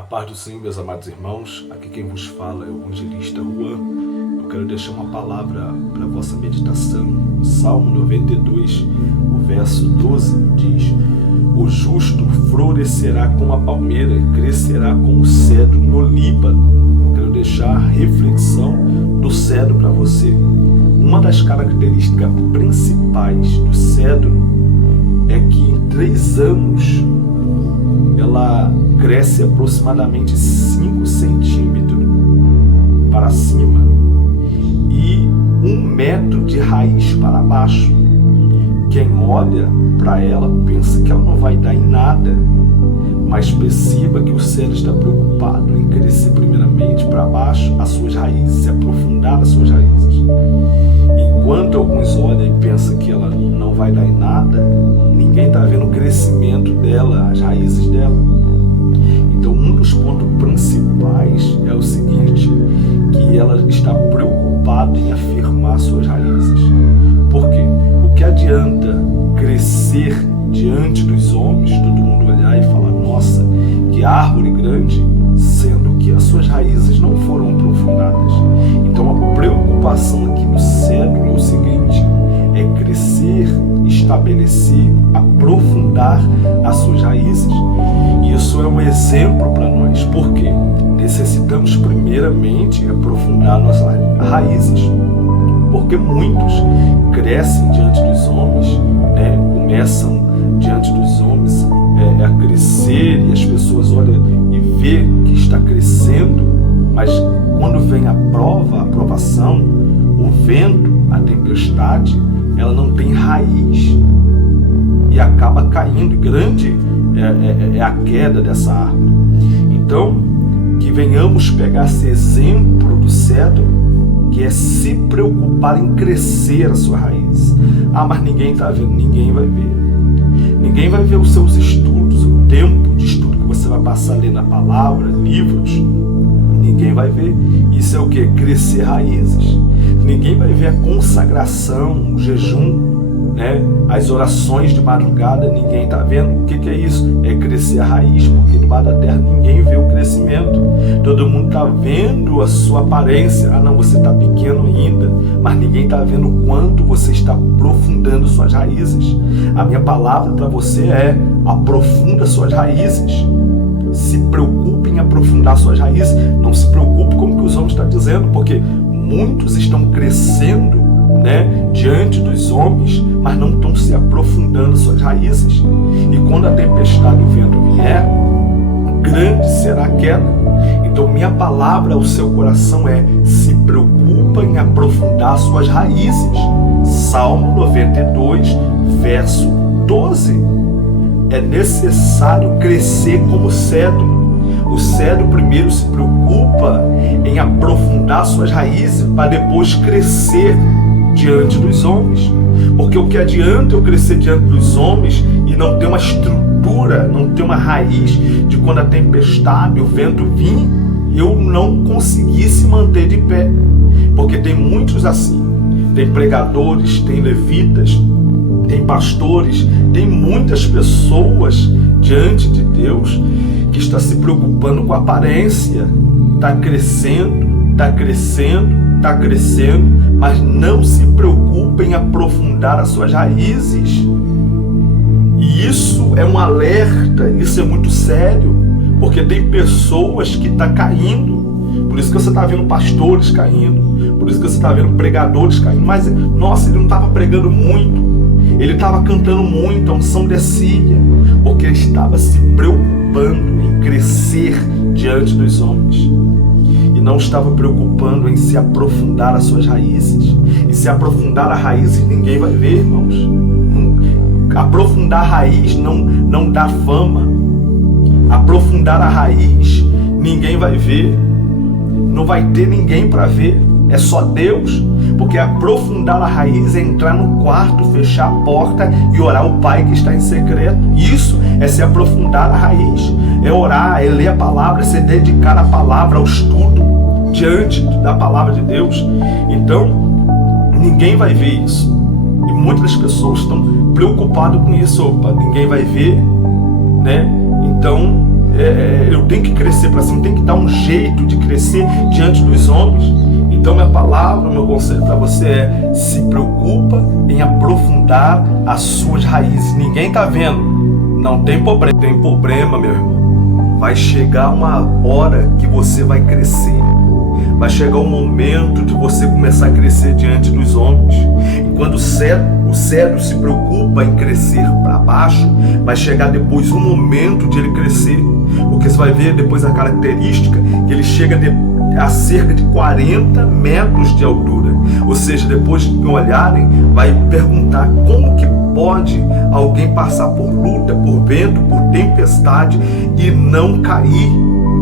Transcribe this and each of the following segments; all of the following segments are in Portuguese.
A paz do Senhor, meus amados irmãos, aqui quem vos fala é o evangelista Juan. Eu quero deixar uma palavra para a vossa meditação. Salmo 92, o verso 12 diz: o justo florescerá como a palmeira e crescerá como o cedro no Líbano. Eu quero deixar a reflexão do cedro para você. Uma das características principais do cedro é que em 3 anos ela cresce aproximadamente 5 centímetros para cima e 1 metro de raiz para baixo. Quem olha para ela pensa que ela não vai dar em nada, mas perceba que o cedro está preocupado em crescer primeiramente para baixo as suas raízes, aprofundar as suas raízes. Enquanto alguns olham e pensam que ela não vai dar em nada, ninguém está vendo o crescimento dela, as raízes dela. Então, um dos pontos principais é o seguinte, que ela está preocupada em afirmar suas raízes. Por quê? O que adianta crescer diante dos homens, todo mundo olhar e falar, nossa, que árvore grande, sendo que as suas raízes não foram aprofundadas. Então, a preocupação aqui do cedro é o seguinte, é crescer, estabelecer, aprofundar as suas raízes. E isso é um exemplo para nós, porque necessitamos primeiramente aprofundar nossas raízes, porque muitos crescem diante dos homens, começam diante dos homens a crescer, e as pessoas olham e vê que está crescendo, mas quando vem a prova, a aprovação, o vento, a tempestade, ela não tem raiz e acaba caindo. Grande é a queda dessa árvore. Então, que venhamos pegar esse exemplo do cedro, que é se preocupar em crescer a sua raiz. Ah, mas ninguém está vendo. Ninguém vai ver. Ninguém vai ver os seus estudos, o tempo de estudo que você vai passar lendo a palavra, livros. Ninguém vai ver. Isso é o que? Crescer raízes. Ninguém vai ver a consagração, o jejum, as orações de madrugada. Ninguém está vendo. O que é isso? É crescer a raiz, porque debaixo da terra ninguém vê o crescimento. Todo mundo está vendo a sua aparência. Ah, não, você está pequeno ainda, mas ninguém está vendo o quanto você está aprofundando suas raízes. A minha palavra para você é: aprofunda suas raízes. Se preocupe em aprofundar suas raízes. Não se preocupe com o que os homens estão dizendo, porque muitos estão crescendo diante dos homens, mas não estão se aprofundando suas raízes. E quando a tempestade e o vento vier, grande será a queda. Então minha palavra ao seu coração é: se preocupa em aprofundar suas raízes. Salmo 92, verso 12. É necessário crescer como cedro. O cedro primeiro se preocupa em aprofundar suas raízes para depois crescer diante dos homens. Porque o que adianta eu crescer diante dos homens e não ter uma estrutura, não ter uma raiz, de quando a tempestade e o vento vir, eu não conseguir se manter de pé. Porque tem muitos assim. Tem pregadores, tem levitas, tem pastores, tem muitas pessoas diante de Deus que está se preocupando com a aparência. Está crescendo, está crescendo, está crescendo, mas não se preocupa em aprofundar as suas raízes. E isso é um alerta, isso é muito sério, porque tem pessoas que estão caindo. Por isso que você está vendo pastores caindo, por isso que você está vendo pregadores caindo. Mas, nossa, ele não estava pregando muito, ele estava cantando muito, a unção descia, porque ele estava se preocupando em crescer diante dos homens. E não estava preocupando em se aprofundar as suas raízes. E se aprofundar a raiz, ninguém vai ver, irmãos. Aprofundar a raiz não dá fama. Aprofundar a raiz, ninguém vai ver. Não vai ter ninguém para ver. É só Deus. Porque aprofundar a raiz é entrar no quarto, fechar a porta e orar ao Pai que está em secreto. Isso é se aprofundar a raiz. É orar, é ler a palavra, é se dedicar à palavra, ao estudo diante da palavra de Deus. Então, ninguém vai ver isso. E muitas pessoas estão preocupadas com isso. Opa, ninguém vai ver, Então, eu tenho que crescer para cima, tem que dar um jeito de crescer diante dos homens. Então minha palavra, meu conselho para você é: se preocupa em aprofundar as suas raízes. Ninguém está vendo, não tem problema. Tem problema, meu irmão. Vai chegar uma hora que você vai crescer. Vai chegar um momento de você começar a crescer diante dos homens. E quando o cedro se preocupa em crescer para baixo, vai chegar depois um momento de ele crescer. Porque você vai ver depois a característica que ele chega a cerca de 40 metros de altura. Ou seja, depois de olharem, vai perguntar como que pode alguém passar por luta, por vento, por tempestade e não cair.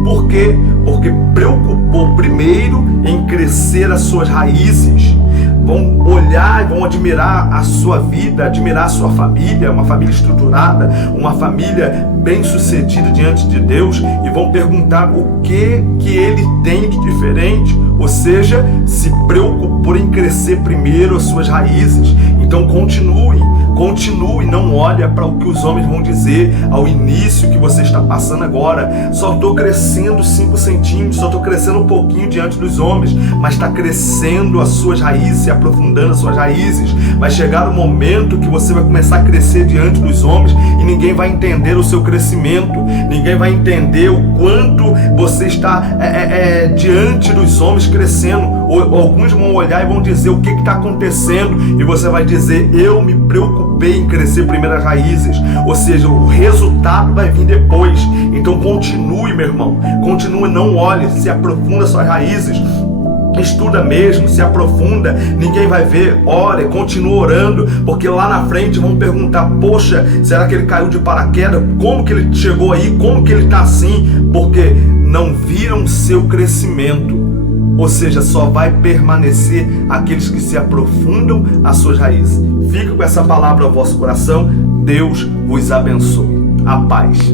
Por quê? Porque preocupou primeiro em crescer as suas raízes. Vão olhar e vão admirar a sua vida, admirar a sua família, uma família estruturada, uma família bem-sucedida diante de Deus, e vão perguntar o que ele tem de diferente. Ou seja, se preocupou em crescer primeiro as suas raízes. Então continue, não olha para o que os homens vão dizer ao início que você está passando agora. Só estou crescendo 5 centímetros, só estou crescendo um pouquinho diante dos homens, mas está crescendo as suas raízes, se aprofundando as suas raízes. Vai chegar o momento que você vai começar a crescer diante dos homens e ninguém vai entender o seu crescimento, ninguém vai entender o quanto você está diante dos homens crescendo. Alguns vão olhar e vão dizer o que está acontecendo, e você vai dizer: eu me preocupei em crescer primeiro as raízes. Ou seja, o resultado vai vir depois. Então continue, meu irmão, continue, não olhe, se aprofunda suas raízes. Estuda mesmo, se aprofunda, ninguém vai ver, ore, continua orando, porque lá na frente vão perguntar: poxa, será que ele caiu de paraquedas? Como que ele chegou aí? Como que ele está assim? Porque não viram seu crescimento. Ou seja, só vai permanecer aqueles que se aprofundam as suas raízes. Fica com essa palavra ao vosso coração. Deus vos abençoe. A paz.